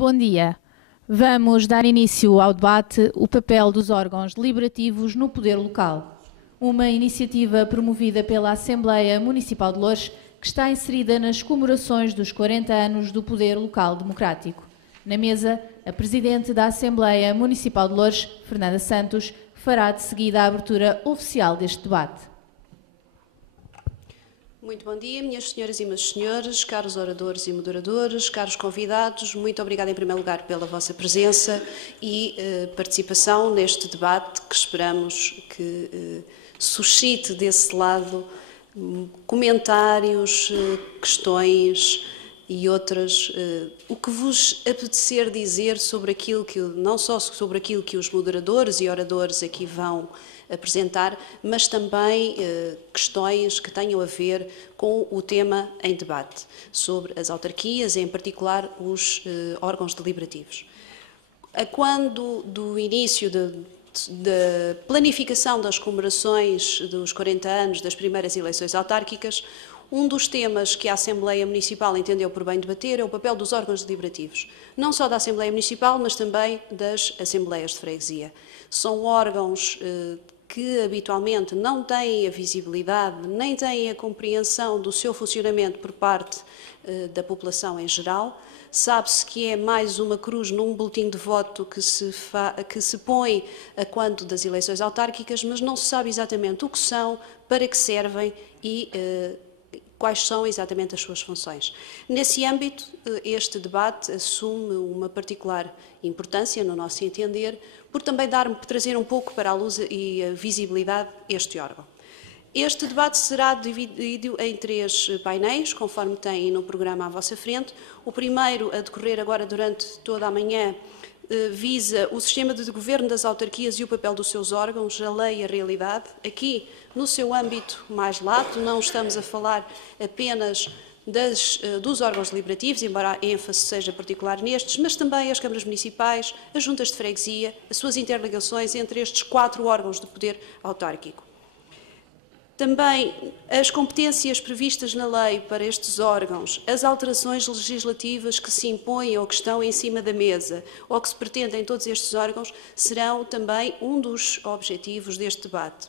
Bom dia. Vamos dar início ao debate O papel dos órgãos deliberativos no poder local. Uma iniciativa promovida pela Assembleia Municipal de Loures que está inserida nas comemorações dos 40 anos do poder local democrático. Na mesa, a Presidente da Assembleia Municipal de Loures, Fernanda Santos, fará de seguida a abertura oficial deste debate. Muito bom dia, minhas senhoras e meus senhores, caros oradores e moderadores, caros convidados. Muito obrigada, em primeiro lugar, pela vossa presença e participação neste debate que esperamos que suscite desse lado comentários, questões e outras, o que vos apetecer dizer sobre aquilo que, não só sobre aquilo que os moderadores e oradores aqui vão apresentar, mas também questões que tenham a ver com o tema em debate, sobre as autarquias, em particular os órgãos deliberativos. Quando do início da planificação das comemorações dos 40 anos das primeiras eleições autárquicas, um dos temas que a Assembleia Municipal entendeu por bem debater é o papel dos órgãos deliberativos, não só da Assembleia Municipal, mas também das Assembleias de Freguesia. São órgãos que habitualmente não têm a visibilidade, nem têm a compreensão do seu funcionamento por parte da população em geral. Sabe-se que é mais uma cruz num boletim de voto que se põe a quando das eleições autárquicas, mas não se sabe exatamente o que são, para que servem e quais são exatamente as suas funções. Nesse âmbito, este debate assume uma particular importância, no nosso entender, por também trazer um pouco para a luz e a visibilidade este órgão. Este debate será dividido em 3 painéis, conforme tem no programa à vossa frente. O primeiro, a decorrer agora durante toda a manhã, visa o sistema de governo das autarquias e o papel dos seus órgãos, a lei e a realidade. Aqui, no seu âmbito mais lato, não estamos a falar apenas dos órgãos deliberativos, embora a ênfase seja particular nestes, mas também as câmaras municipais, as juntas de freguesia, as suas interligações entre estes 4 órgãos de poder autárquico. Também as competências previstas na lei para estes órgãos, as alterações legislativas que se impõem ou que estão em cima da mesa ou que se pretendem em todos estes órgãos, serão também um dos objetivos deste debate.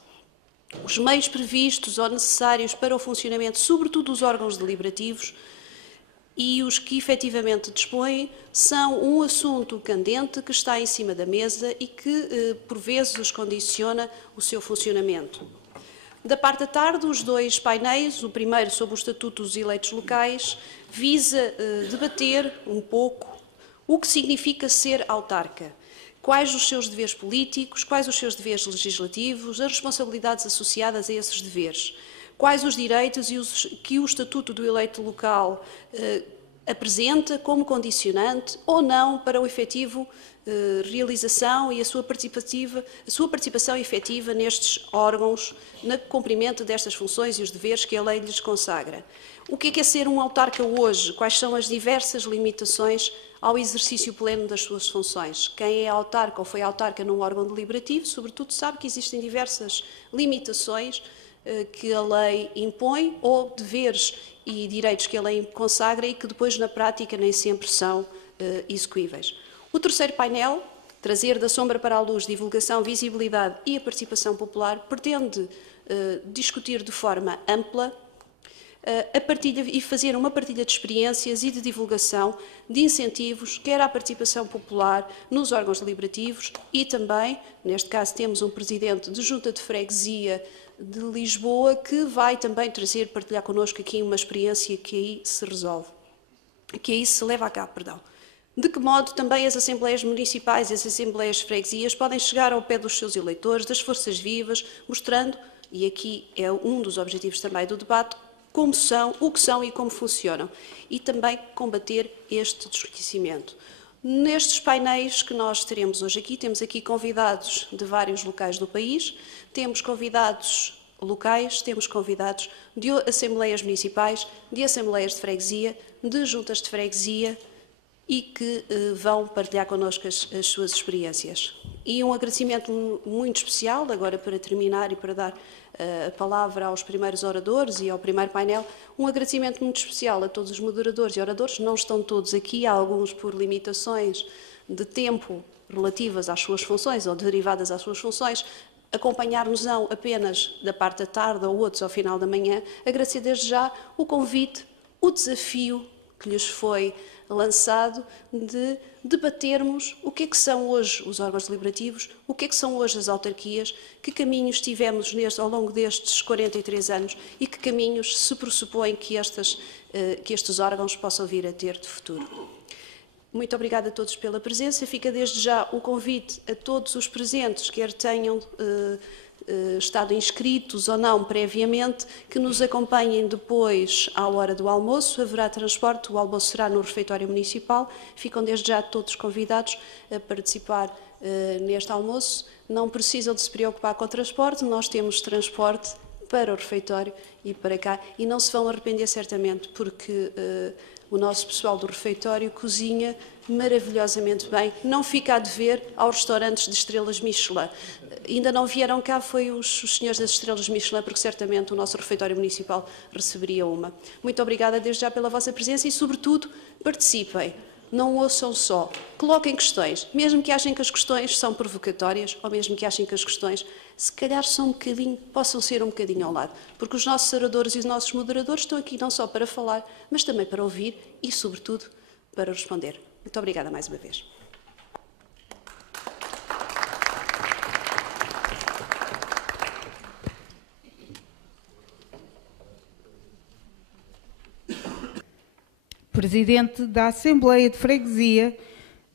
Os meios previstos ou necessários para o funcionamento, sobretudo dos órgãos deliberativos, e os que efetivamente dispõem, são um assunto candente que está em cima da mesa e que, por vezes, os condiciona o seu funcionamento. Da parte da tarde, os 2 painéis, o primeiro sobre o Estatuto dos Eleitos Locais, visa debater um pouco o que significa ser autarca, quais os seus deveres políticos, quais os seus deveres legislativos, as responsabilidades associadas a esses deveres, quais os direitos que o Estatuto do Eleito Local apresenta como condicionante ou não para o efetivo realização e a sua participação efetiva nestes órgãos, no cumprimento destas funções e os deveres que a lei lhes consagra. O que é ser um autarca hoje? Quais são as diversas limitações ao exercício pleno das suas funções? Quem é autarca ou foi autarca num órgão deliberativo, sobretudo, sabe que existem diversas limitações que a lei impõe ou deveres e direitos que a lei consagra e que depois, na prática, nem sempre são execuíveis. O terceiro painel, trazer da sombra para a luz, divulgação, visibilidade e a participação popular, pretende discutir de forma ampla a partilha e fazer uma partilha de experiências e de divulgação de incentivos, quer à participação popular nos órgãos deliberativos e também, neste caso temos um presidente de junta de freguesia de Lisboa que vai também partilhar connosco aqui uma experiência que aí se resolve, que aí se leva a cabo, perdão. De que modo também as Assembleias Municipais e as Assembleias de Freguesias podem chegar ao pé dos seus eleitores, das forças vivas, mostrando, e aqui é um dos objetivos também do debate, como são, o que são e como funcionam, e também combater este desconhecimento. Nestes painéis que nós teremos hoje aqui, temos aqui convidados de vários locais do país, temos convidados locais, temos convidados de Assembleias Municipais, de Assembleias de Freguesia, de Juntas de Freguesia, e que vão partilhar connosco as suas experiências. E um agradecimento muito especial, agora para terminar e para dar a palavra aos primeiros oradores e ao primeiro painel, um agradecimento muito especial a todos os moderadores e oradores. Não estão todos aqui, há alguns por limitações de tempo relativas às suas funções ou derivadas às suas funções, acompanhar-nos-ão apenas da parte da tarde ou outros ao final da manhã. Agradecer desde já o convite, o desafio que lhes foi lançado de debatermos o que é que são hoje os órgãos deliberativos, o que é que são hoje as autarquias, que caminhos tivemos ao longo destes 43 anos e que caminhos se pressupõe que estes órgãos possam vir a ter de futuro. Muito obrigada a todos pela presença. Fica desde já o convite a todos os presentes, quer tenham estado inscritos ou não previamente, que nos acompanhem depois à hora do almoço. Haverá transporte, o almoço será no refeitório municipal. Ficam desde já todos convidados a participar neste almoço. Não precisam de se preocupar com o transporte, nós temos transporte para o refeitório e para cá, e não se vão arrepender certamente, porque o nosso pessoal do refeitório cozinha maravilhosamente bem, não fica a dever aos restaurantes de estrelas Michelin. Ainda não vieram cá, foi os senhores das estrelas Michelin, porque certamente o nosso refeitório municipal receberia uma. Muito obrigada desde já pela vossa presença e, sobretudo, participem. Não ouçam só, coloquem questões, mesmo que achem que as questões são provocatórias, ou mesmo que achem que as questões, se calhar possam ser um bocadinho ao lado, porque os nossos oradores e os nossos moderadores estão aqui não só para falar, mas também para ouvir e, sobretudo, para responder. Muito obrigada mais uma vez. Presidente da Assembleia de Freguesia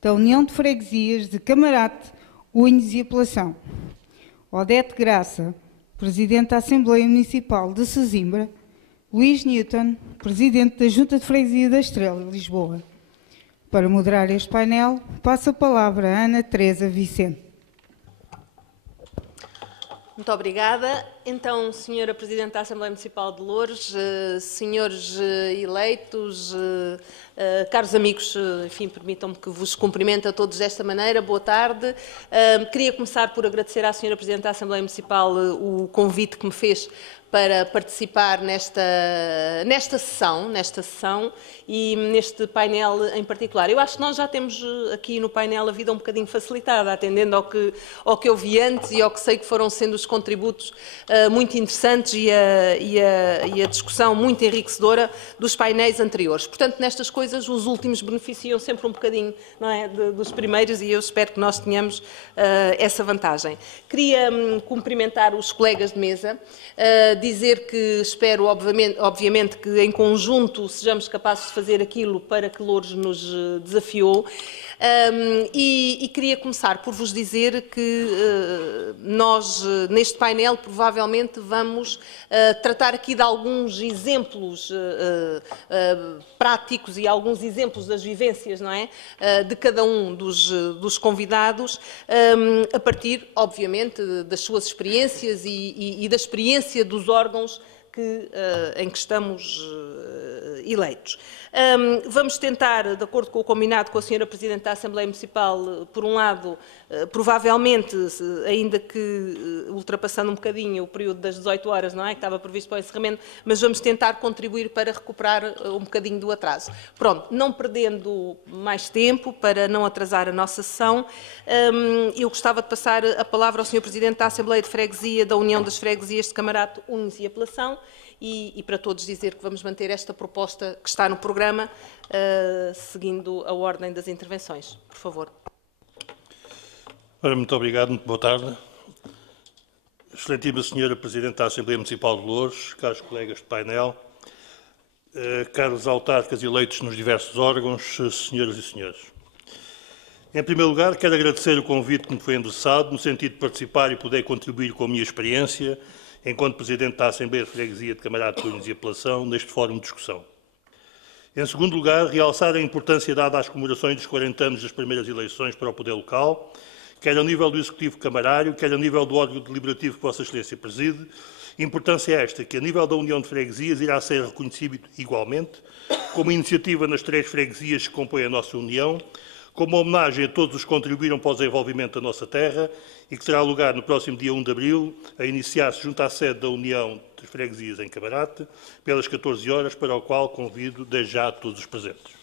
da União de Freguesias de Camarate, Unhos e Apelação. Odete Graça, Presidente da Assembleia Municipal de Sesimbra. Luís Newton, Presidente da Junta de Freguesia da Estrela, Lisboa. Para moderar este painel, passo a palavra a Ana Teresa Vicente. Muito obrigada. Então, Senhora Presidente da Assembleia Municipal de Loures, senhores eleitos, caros amigos, enfim, permitam-me que vos cumprimente a todos desta maneira. Boa tarde. Queria começar por agradecer à Senhora Presidente da Assembleia Municipal o convite que me fez para participar nesta sessão e neste painel em particular. Eu acho que nós já temos aqui no painel a vida um bocadinho facilitada, atendendo ao que eu vi antes e ao que sei que foram sendo os contributos muito interessantes e a discussão muito enriquecedora dos painéis anteriores. Portanto, nestas coisas, os últimos beneficiam sempre um bocadinho, não é, dos primeiros, e eu espero que nós tenhamos essa vantagem. Queria cumprimentar os colegas de mesa, dizer que espero, obviamente, que em conjunto sejamos capazes de fazer aquilo para que Loures nos desafiou. E queria começar por vos dizer que nós, neste painel, provavelmente vamos tratar aqui de alguns exemplos práticos e alguns exemplos das vivências, não é? De cada um dos convidados, a partir, obviamente, das suas experiências e da experiência dos órgãos em que estamos eleitos. Vamos tentar, de acordo com o combinado com a Sra. Presidente da Assembleia Municipal, por um lado, provavelmente, ainda que ultrapassando um bocadinho o período das 18 horas, não é, que estava previsto para o encerramento, mas vamos tentar contribuir para recuperar um bocadinho do atraso. Pronto, não perdendo mais tempo, para não atrasar a nossa sessão, eu gostava de passar a palavra ao Sr. Presidente da Assembleia de Freguesia da União das Freguesias de Camarate, Unhos e Apelação, e para todos dizer que vamos manter esta proposta que está no programa, seguindo a ordem das intervenções. Por favor. Muito obrigado, muito boa tarde. Excelentíssima Senhora Presidente da Assembleia Municipal de Loures, caros colegas de painel, caros autarcas eleitos nos diversos órgãos, senhoras e senhores. Em primeiro lugar, quero agradecer o convite que me foi endereçado, no sentido de participar e poder contribuir com a minha experiência, enquanto Presidente da Assembleia de Freguesia de Camarate, Unhos e Apelação, neste fórum de discussão. Em segundo lugar, realçar a importância dada às comemorações dos 40 anos das primeiras eleições para o poder local, quer a nível do Executivo Camarário, quer a nível do órgão deliberativo que Vossa Excelência preside. Importância esta que, a nível da União de Freguesias, irá ser reconhecido igualmente como iniciativa nas 3 freguesias que compõem a nossa União, como homenagem a todos os que contribuíram para o desenvolvimento da nossa terra e que terá lugar no próximo dia 1 de abril, a iniciar-se junto à sede da União de Freguesias em Camarate, pelas 14 horas, para o qual convido desde já todos os presentes.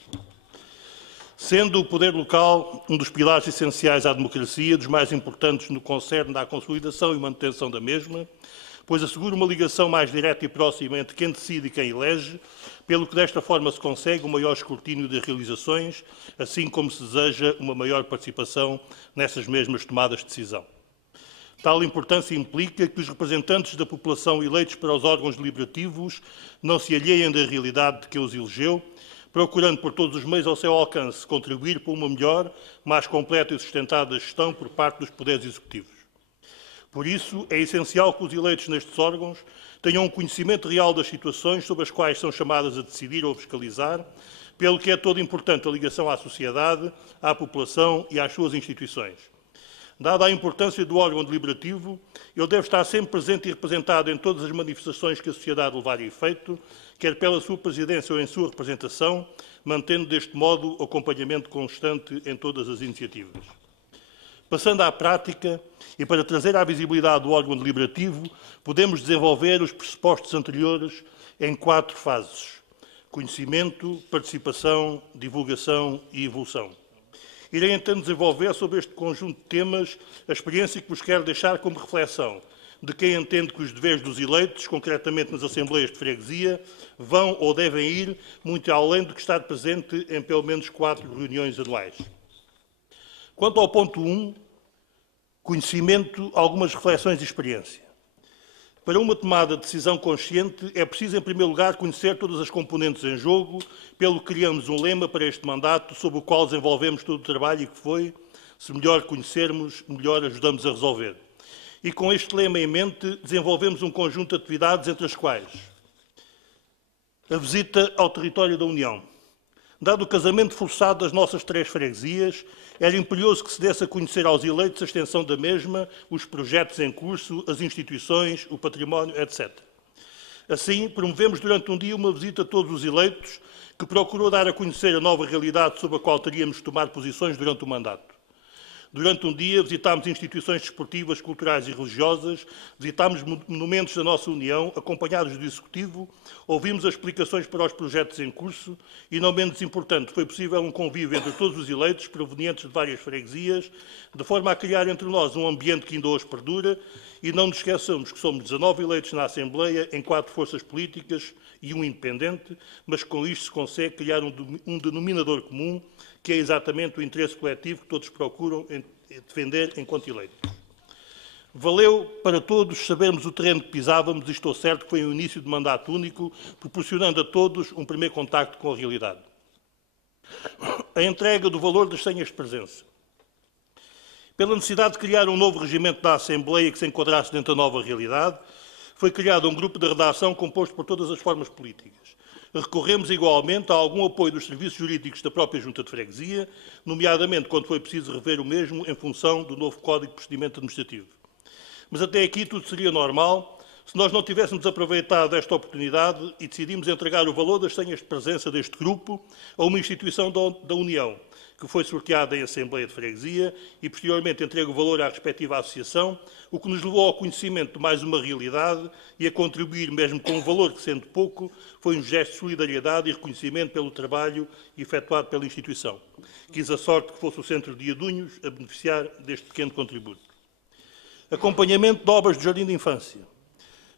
Sendo o poder local um dos pilares essenciais à democracia, dos mais importantes no que concerne à consolidação e manutenção da mesma, pois assegura uma ligação mais direta e próxima entre quem decide e quem elege, pelo que desta forma se consegue um maior escrutínio das realizações, assim como se deseja uma maior participação nessas mesmas tomadas de decisão. Tal importância implica que os representantes da população eleitos para os órgãos deliberativos não se alheiem da realidade de quem os elegeu, procurando por todos os meios ao seu alcance contribuir para uma melhor, mais completa e sustentada gestão por parte dos poderes executivos. Por isso, é essencial que os eleitos nestes órgãos tenham um conhecimento real das situações sobre as quais são chamadas a decidir ou fiscalizar, pelo que é todo importante a ligação à sociedade, à população e às suas instituições. Dada a importância do órgão deliberativo, ele deve estar sempre presente e representado em todas as manifestações que a sociedade levar a efeito, quer pela sua presidência ou em sua representação, mantendo deste modo o acompanhamento constante em todas as iniciativas. Passando à prática, e para trazer à visibilidade do órgão deliberativo, podemos desenvolver os pressupostos anteriores em 4 fases: conhecimento, participação, divulgação e evolução. Irei então desenvolver sobre este conjunto de temas a experiência que vos quero deixar como reflexão, de quem entende que os deveres dos eleitos, concretamente nas Assembleias de Freguesia, vão ou devem ir muito além do que estar presente em pelo menos 4 reuniões anuais. Quanto ao ponto 1, conhecimento, algumas reflexões e experiência. Para uma tomada de decisão consciente, é preciso, em primeiro lugar, conhecer todas as componentes em jogo, pelo que criamos um lema para este mandato, sobre o qual desenvolvemos todo o trabalho e que foi: se melhor conhecermos, melhor ajudamos a resolver. E com este lema em mente, desenvolvemos um conjunto de atividades, entre as quais a visita ao território da União. Dado o casamento forçado das nossas 3 freguesias, era imperioso que se desse a conhecer aos eleitos a extensão da mesma, os projetos em curso, as instituições, o património, etc. Assim, promovemos durante um dia uma visita a todos os eleitos, que procurou dar a conhecer a nova realidade sobre a qual teríamos de tomar posições durante o mandato. Durante um dia, visitámos instituições desportivas, culturais e religiosas, visitámos monumentos da nossa União, acompanhados do Executivo, ouvimos as explicações para os projetos em curso e, não menos importante, foi possível um convívio entre todos os eleitos, provenientes de várias freguesias, de forma a criar entre nós um ambiente que ainda hoje perdura, e não nos esqueçamos que somos 19 eleitos na Assembleia, em 4 forças políticas e um independente, mas com isto se consegue criar um denominador comum, que é exatamente o interesse coletivo que todos procuram defender enquanto eleitos. Valeu para todos sabermos o terreno que pisávamos e estou certo que foi um início de mandato único, proporcionando a todos um primeiro contacto com a realidade. A entrega do valor das senhas de presença. Pela necessidade de criar um novo regimento da Assembleia que se enquadrasse dentro da nova realidade, foi criado um grupo de redação composto por todas as formas políticas. Recorremos igualmente a algum apoio dos serviços jurídicos da própria Junta de Freguesia, nomeadamente quando foi preciso rever o mesmo em função do novo Código de Procedimento Administrativo. Mas até aqui tudo seria normal se nós não tivéssemos aproveitado esta oportunidade e decidimos entregar o valor das senhas de presença deste grupo a uma instituição da União, que foi sorteada em Assembleia de Freguesia e posteriormente entregue o valor à respectiva associação, o que nos levou ao conhecimento de mais uma realidade e a contribuir, mesmo com um valor que, sendo pouco, foi um gesto de solidariedade e reconhecimento pelo trabalho efetuado pela instituição. Quis a sorte que fosse o Centro de Iadunhos a beneficiar deste pequeno contributo. Acompanhamento de obras do Jardim de Infância.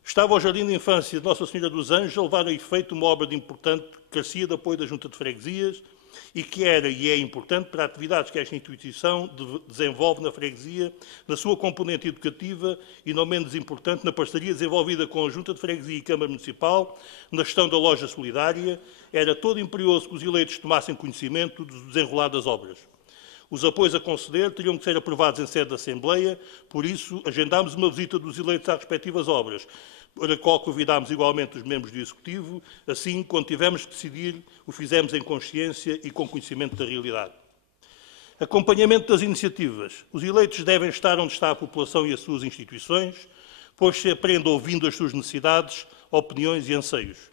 Estava o Jardim de Infância de Nossa Senhora dos Anjos a levar a efeito uma obra de importante que carecia de apoio da Junta de Freguesias e que era e é importante para atividades que esta instituição desenvolve na freguesia, na sua componente educativa e, não menos importante, na parceria desenvolvida com a Junta de Freguesia e Câmara Municipal, na gestão da loja solidária. Era todo imperioso que os eleitos tomassem conhecimento do desenrolar das obras. Os apoios a conceder teriam que ser aprovados em sede da Assembleia, por isso agendámos uma visita dos eleitos às respectivas obras, para a qual convidámos igualmente os membros do Executivo. Assim, quando tivemos que decidir, o fizemos em consciência e com conhecimento da realidade. Acompanhamento das iniciativas. Os eleitos devem estar onde está a população e as suas instituições, pois se aprende ouvindo as suas necessidades, opiniões e anseios.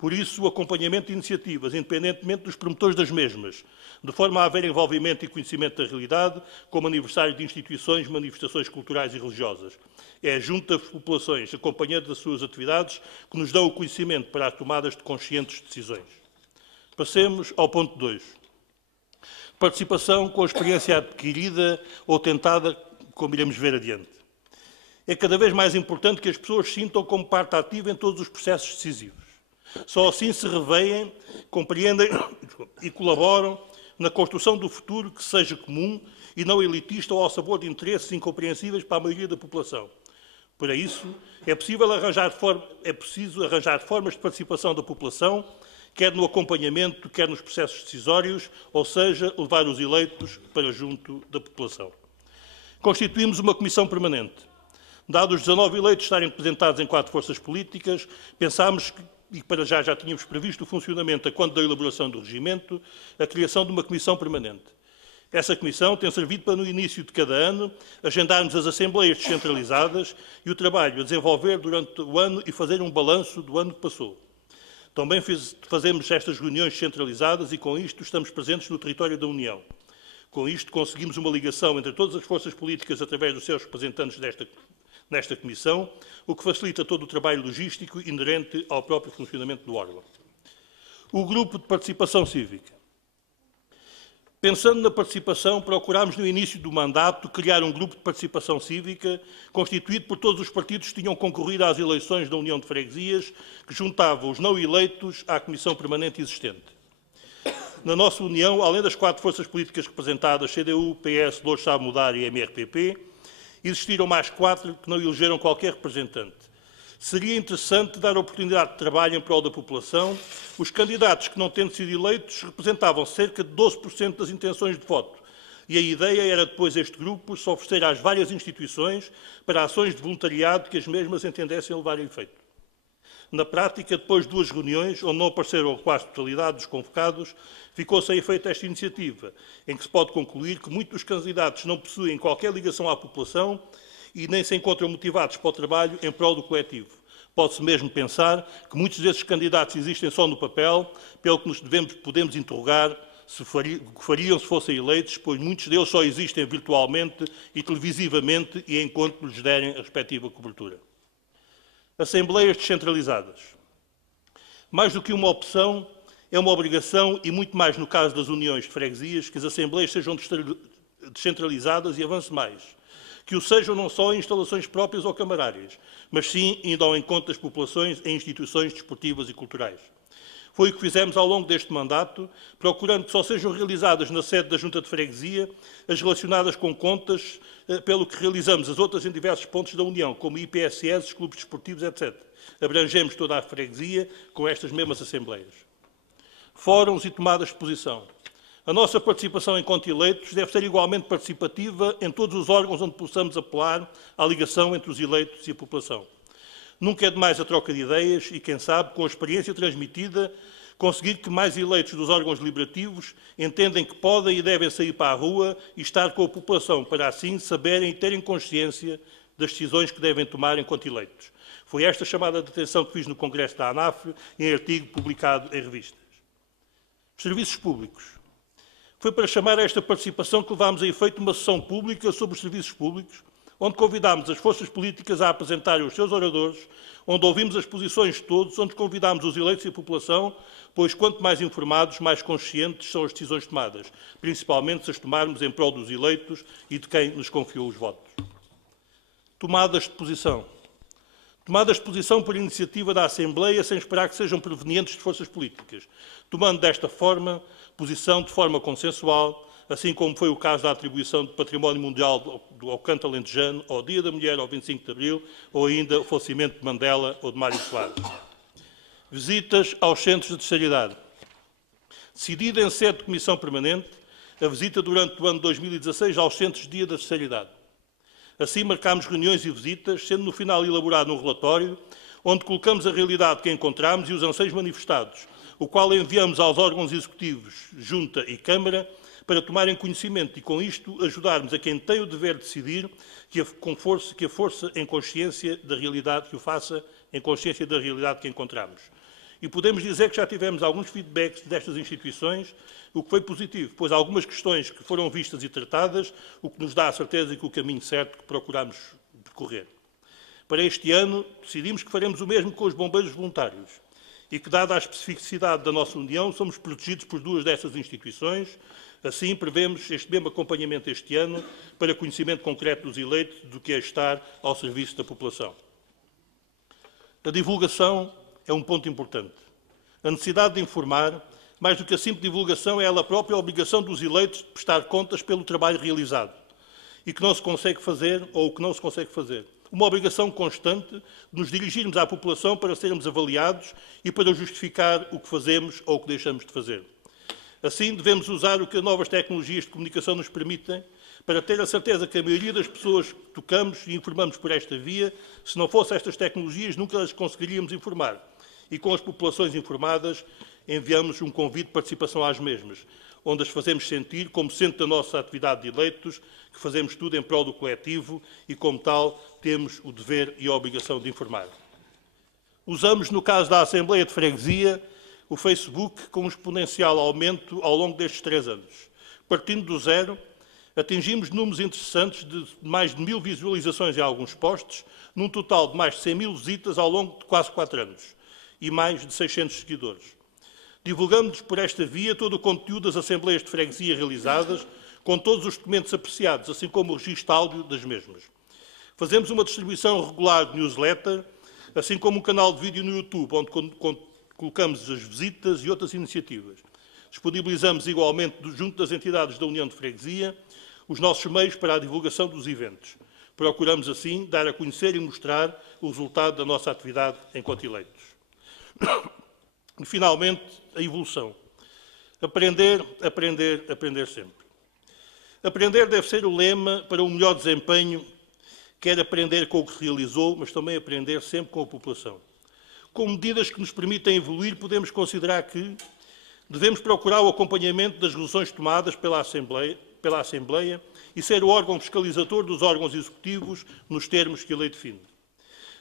Por isso, o acompanhamento de iniciativas, independentemente dos promotores das mesmas, de forma a haver envolvimento e conhecimento da realidade, como aniversário de instituições, manifestações culturais e religiosas. É junto das populações, acompanhando as suas atividades, que nos dão o conhecimento para as tomadas de conscientes decisões. Passemos ao ponto 2. Participação com a experiência adquirida ou tentada, como iremos ver adiante. É cada vez mais importante que as pessoas se sintam como parte ativa em todos os processos decisivos. Só assim se revêem, compreendem e colaboram na construção do futuro que seja comum e não elitista ou ao sabor de interesses incompreensíveis para a maioria da população. Para isso, é preciso arranjar formas de participação da população, quer no acompanhamento, quer nos processos decisórios, ou seja, levar os eleitos para junto da população. Constituímos uma comissão permanente. Dados os 19 eleitos estarem representados em 4 forças políticas, pensámos e para já tínhamos previsto o funcionamento, a quando da elaboração do regimento, a criação de uma comissão permanente. Essa comissão tem servido para, no início de cada ano, agendarmos as assembleias descentralizadas e o trabalho a desenvolver durante o ano e fazer um balanço do ano que passou. Também fazemos estas reuniões descentralizadas e, com isto, estamos presentes no território da União. Com isto, conseguimos uma ligação entre todas as forças políticas através dos seus representantes nesta comissão, o que facilita todo o trabalho logístico inerente ao próprio funcionamento do órgão. O grupo de participação cívica. Pensando na participação, procurámos no início do mandato criar um grupo de participação cívica constituído por todos os partidos que tinham concorrido às eleições da União de Freguesias, que juntava os não eleitos à comissão permanente existente. Na nossa União, além das 4 forças políticas representadas, CDU, PS, Loures Sabe Mudar e MRPP, existiram mais 4 que não elegeram qualquer representante. Seria interessante dar oportunidade de trabalho em prol da população. Os candidatos que, não tendo sido eleitos, representavam cerca de 12% das intenções de voto. E a ideia era depois este grupo se oferecer às várias instituições para ações de voluntariado que as mesmas entendessem levar a efeito. Na prática, depois de 2 reuniões, onde não apareceram quase a totalidade dos convocados, ficou sem efeito esta iniciativa, em que se pode concluir que muitos dos candidatos não possuem qualquer ligação à população e nem se encontram motivados para o trabalho em prol do coletivo. Pode-se mesmo pensar que muitos desses candidatos existem só no papel, pelo que nos podemos interrogar o que fariam se fossem eleitos, pois muitos deles só existem virtualmente e televisivamente e enquanto lhes derem a respectiva cobertura. Assembleias descentralizadas. Mais do que uma opção, é uma obrigação e muito mais no caso das uniões de freguesias que as assembleias sejam descentralizadas e avance mais. Que o sejam não só em instalações próprias ou camarárias, mas sim indo ao encontro das populações em instituições desportivas e culturais. Foi o que fizemos ao longo deste mandato, procurando que só sejam realizadas na sede da Junta de Freguesia as relacionadas com contas, pelo que realizamos as outras em diversos pontos da União, como IPSS, clubes desportivos, etc. Abrangemos toda a freguesia com estas mesmas assembleias. Fóruns e tomadas de posição. A nossa participação enquanto eleitos deve ser igualmente participativa em todos os órgãos onde possamos apelar à ligação entre os eleitos e a população. Nunca é demais a troca de ideias e, quem sabe, com a experiência transmitida, conseguir que mais eleitos dos órgãos deliberativos entendem que podem e devem sair para a rua e estar com a população, para assim saberem e terem consciência das decisões que devem tomar enquanto eleitos. Foi esta chamada de atenção que fiz no Congresso da ANAF, em artigo publicado em revistas. Os serviços públicos. Foi para chamar a esta participação que levámos a efeito uma sessão pública sobre os serviços públicos, onde convidámos as forças políticas a apresentarem os seus oradores, onde ouvimos as posições de todos, onde convidámos os eleitos e a população, pois quanto mais informados, mais conscientes são as decisões tomadas, principalmente se as tomarmos em prol dos eleitos e de quem nos confiou os votos. Tomadas de posição. Tomadas de posição por iniciativa da Assembleia, sem esperar que sejam provenientes de forças políticas, tomando desta forma posição de forma consensual, assim como foi o caso da atribuição de Património Mundial ao Canto Alentejano, ao Dia da Mulher, ao 25 de Abril, ou ainda o falecimento de Mandela ou de Mário Soares. Visitas aos centros de terceira idade. Decidida em sede de Comissão Permanente, a visita durante o ano 2016 aos centros de dia da terceira idade. Assim, marcámos reuniões e visitas, sendo no final elaborado um relatório, onde colocamos a realidade que encontramos e os anseios manifestados, o qual enviamos aos órgãos executivos, Junta e Câmara, para tomarem conhecimento e, com isto, ajudarmos a quem tem o dever de decidir que a força em consciência da realidade, que o faça em consciência da realidade que encontramos. E podemos dizer que já tivemos alguns feedbacks destas instituições, o que foi positivo, pois há algumas questões que foram vistas e tratadas, o que nos dá a certeza que o caminho certo que procuramos percorrer. Para este ano, decidimos que faremos o mesmo com os bombeiros voluntários e que, dada a especificidade da nossa União, somos protegidos por duas dessas instituições. Assim, prevemos este mesmo acompanhamento este ano para conhecimento concreto dos eleitos do que é estar ao serviço da população. A divulgação é um ponto importante. A necessidade de informar, mais do que a simples divulgação, é ela própria a obrigação dos eleitos de prestar contas pelo trabalho realizado e que não se consegue fazer ou o que não se consegue fazer. Uma obrigação constante de nos dirigirmos à população para sermos avaliados e para justificar o que fazemos ou o que deixamos de fazer. Assim, devemos usar o que as novas tecnologias de comunicação nos permitem para ter a certeza que a maioria das pessoas que tocamos e informamos por esta via, se não fossem estas tecnologias, nunca as conseguiríamos informar. E com as populações informadas, enviamos um convite de participação às mesmas, onde as fazemos sentir como centro da nossa atividade de eleitos, que fazemos tudo em prol do coletivo e, como tal, temos o dever e a obrigação de informar. Usamos, no caso da Assembleia de Freguesia, o Facebook com um exponencial aumento ao longo destes 3 anos. Partindo do zero, atingimos números interessantes de mais de 1000 visualizações em alguns posts, num total de mais de 100.000 visitas ao longo de quase 4 anos e mais de 600 seguidores. Divulgamos por esta via todo o conteúdo das Assembleias de Freguesia realizadas, com todos os documentos apreciados, assim como o registro áudio das mesmas. Fazemos uma distribuição regular de newsletter, assim como um canal de vídeo no YouTube, onde colocamos as visitas e outras iniciativas. Disponibilizamos igualmente, junto das entidades da União de Freguesia, os nossos meios para a divulgação dos eventos. Procuramos, assim, dar a conhecer e mostrar o resultado da nossa atividade enquanto eleitos. E, finalmente, a evolução. Aprender, aprender, aprender sempre. Aprender deve ser o lema para um melhor desempenho, quer aprender com o que realizou, mas também aprender sempre com a população. Com medidas que nos permitem evoluir, podemos considerar que devemos procurar o acompanhamento das resoluções tomadas pela Assembleia e ser o órgão fiscalizador dos órgãos executivos nos termos que a lei define.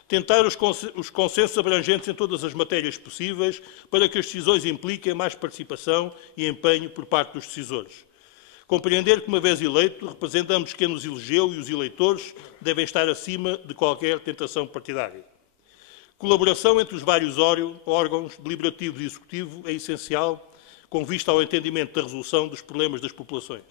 Tentar os consensos abrangentes em todas as matérias possíveis para que as decisões impliquem mais participação e empenho por parte dos decisores. Compreender que, uma vez eleito, representamos quem nos elegeu e os eleitores devem estar acima de qualquer tentação partidária. Colaboração entre os vários órgãos deliberativos e executivo é essencial, com vista ao entendimento da resolução dos problemas das populações.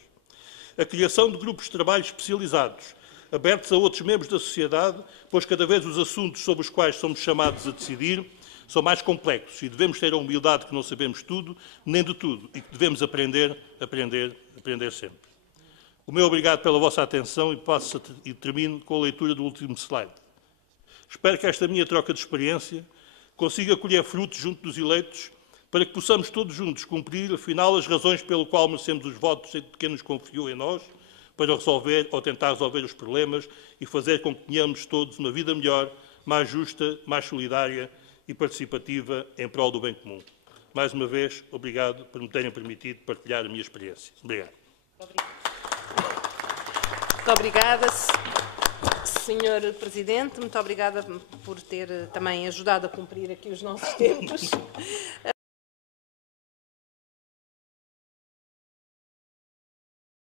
A criação de grupos de trabalho especializados, abertos a outros membros da sociedade, pois cada vez os assuntos sobre os quais somos chamados a decidir são mais complexos e devemos ter a humildade que não sabemos tudo, nem de tudo, e que devemos aprender, aprender, aprender sempre. O meu obrigado pela vossa atenção e termino com a leitura do último slide. Espero que esta minha troca de experiência consiga colher frutos junto dos eleitos para que possamos todos juntos cumprir, afinal, as razões pelo qual merecemos os votos de quem nos confiou em nós, para resolver ou tentar resolver os problemas e fazer com que tenhamos todos uma vida melhor, mais justa, mais solidária e participativa em prol do bem comum. Mais uma vez, obrigado por me terem permitido partilhar a minha experiência. Obrigado. Muito obrigada, Sr. Presidente. Muito obrigada por ter também ajudado a cumprir aqui os nossos tempos.